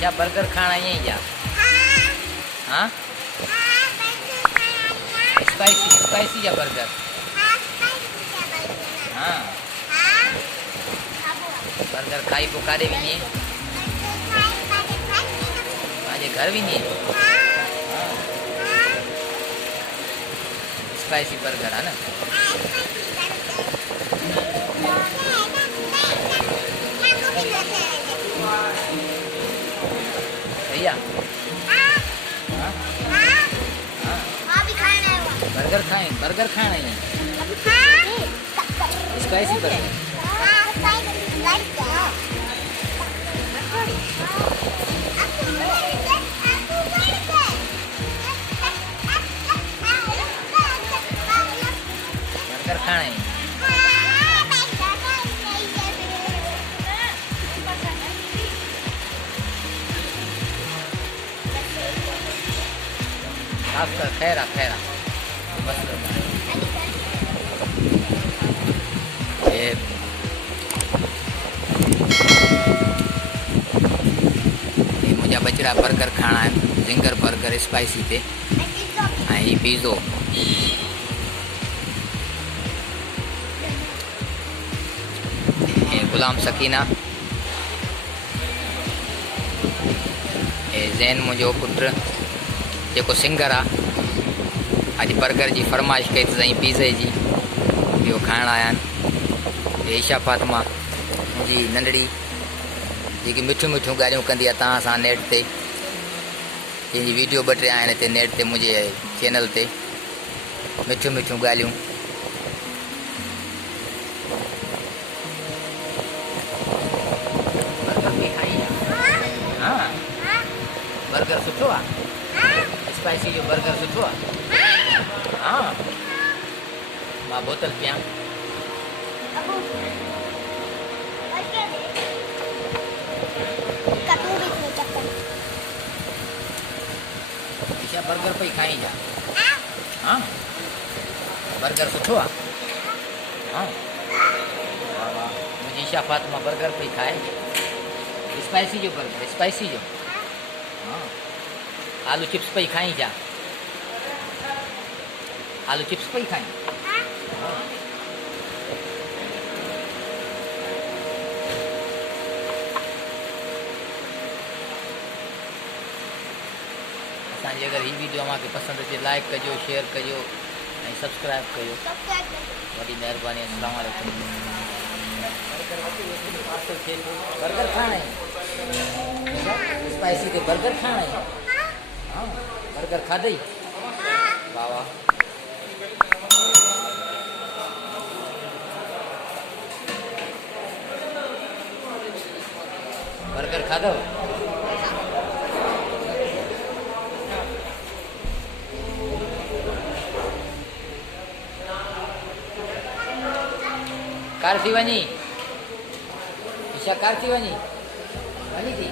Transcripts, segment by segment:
Isha burger खाना यहीं जा। हाँ स्पाइसी स्पाइसी या बर्गर। हाँ बर्गर खाई पोका दे भी नहीं आज घर भी नहीं स्पाइसी बर्गर है ना। भैया बर्गर खाएं बर्गर खाना ही स्पाइसी बर्गर। बर्गर खाना ही साफ कर खैरा खैरा बस ये मुझे बचड़ा बर्गर खाना है जिंगर बर्गर स्पाइसी थे आई पिज़्ज़ो गुलाम सकीना जैन मुझो पुट जो सिंगर आ अज बर्गर की फरमाइश कई सही पिज़्ज़े की यो खाइण आया ईशा फातिमा मुझी नंढड़ी जी मिठियूं मिठियूं ॻाल्हियूं कंदी आहे तव्हां सां नेट ते जंहिंजी वीडियो ॿ टे आहिनि हिते नेट ते मुंहिंजे चैनल ते मिठियूं मिठियूं ॻाल्हियूं। हाँ बर्गर सुठो आहे स्पाइसी जो बर्गर सुठो आहे। हाँ मां बोतल पियां ईशा बर्गर पे खाई जा। हाँ बर्गर सुठो आहे। हाँ मुझे ईशा फातिमा बर्गर पे खाए स्पाइसी जो बर्गर स्पाइसी जो। हाँ आलू चिप्स पे खाई जा आलू चिप्स पे खाई। असांजी अगर ही वीडियो अव्हांखे पसंद अचे लाइक कजो शेयर कजो ऐं सब्सक्राइब कजो वॾी महिरबानी। अस्सलाम वालेकुम। बर्गर खाना है स्पाइसी ते बर्गर खाना है। हाँ बर्गर खाधई वाह वाह बर्गर खाधो कार थी वञी ईशा कार थी वञी वञी थी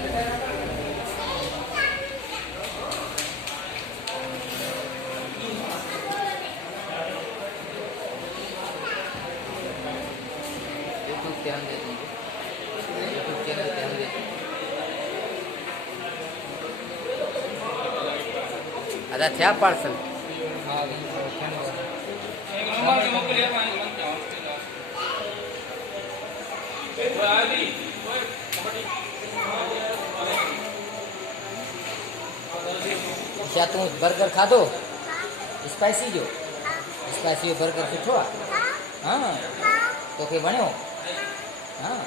यूट्यूब पे हम देते यूट्यूब चैनल पे हम देते अदा थिया पार्सल। क्या तू बर्गर खाधो स्पाइसी जो बर्गर सुठो आहे। हाँ तोखे वणियो। हाँ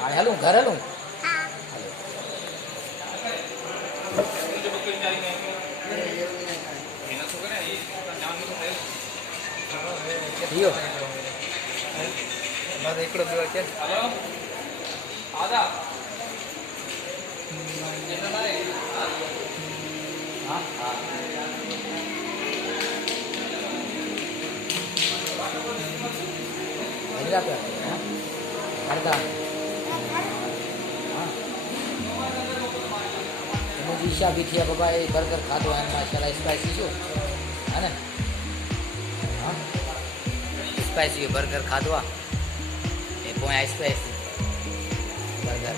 हाणे हलूं घर हलूं हिकिड़ो ॿियो अचे हाँ हाँ हरिदा पे हरिदा हाँ मुझी ईशा भी थी बाबा ये बर्गर खाधो है माशाल्लाह स्पाइसी जो है ना। हाँ स्पाइसी बर्गर खाधो आहे पोयां स्पाइसी बर्गर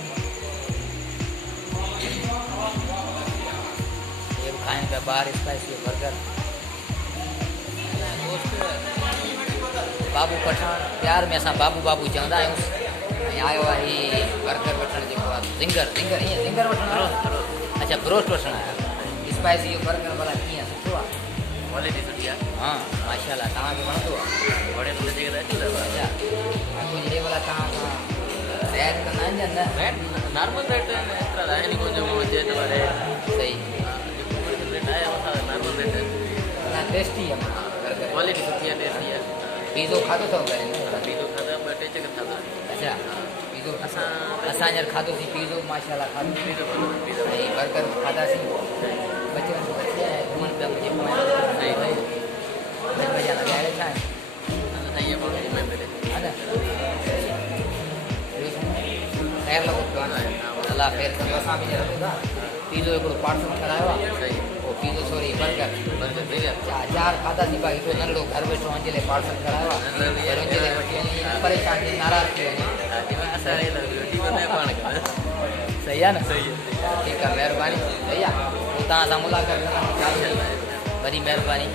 ये खाइण पिया ॿार स्पाइसी बर्गर बाबू पठान प्यार में असां बाबू बाबू चवंदा आहियूं ऐं आयो आहे हीउ बर्गर वठणु जेको आहे ज़िंगर ज़िंगर ईअं ज़िंगर वठणु अच्छा ब्रोस्ट वठणु आया स्पाइसी इहो बर्गर भला कीअं सुठो आहे क्वालिटी सुठी आहे हाँ माशाल्लाह तव्हांखे वणंदो आहे वणे थो जेके अची था अच्छा कुझु हे भला तव्हां खां रियायत कंदा आहिनि या न रेट नॉर्मल रेट एतिरा आहे नी कोन जो अचे थो वणे सही जेको रेट आहे असां नॉर्मल रेट भला टेस्टी आहे माना बर्गर क्वालिटी सुठी आहे टेस्टी आहे पिज़ो खाधो अथव करे न पीज़ो खाधा ॿ टे चकर खाधा अच्छा पिज़ो असां हींअर खाधोसीं पिज़ो माशाल्लाह खाधो पीज़ो ऐं बर्गर खाधासीं बच्चे बच्चे घुमण पिया मुंहिंजे पोयां सही सही मज़ा लॻाए वेठा आहिनि सही आहे माण्हू घुमे फिरे हा न ख़ैर लॻो पियो आहे अलाह ख़ैर कंदो असां बि रखूं था पिज़ो हिकिड़ो पार्सल करायो आहे सही पोइ पिज़ो सॉरी बर्गर बर्गर सही आहे चार खाधासीं भाई हिकिड़ो नंढड़ो घर वेठो हुनजे लाइ पार्सल करायो आहे पर हुनजे लाइ वठी वञी परेशान थी नाराज़ थी वञे असां रोटी बनाए पाण खे सही आहे न सही आहे ठीकु आहे महिरबानी सही आहे पोइ तव्हां सां मुलाक़ात कंदासीं वरी महिरबानी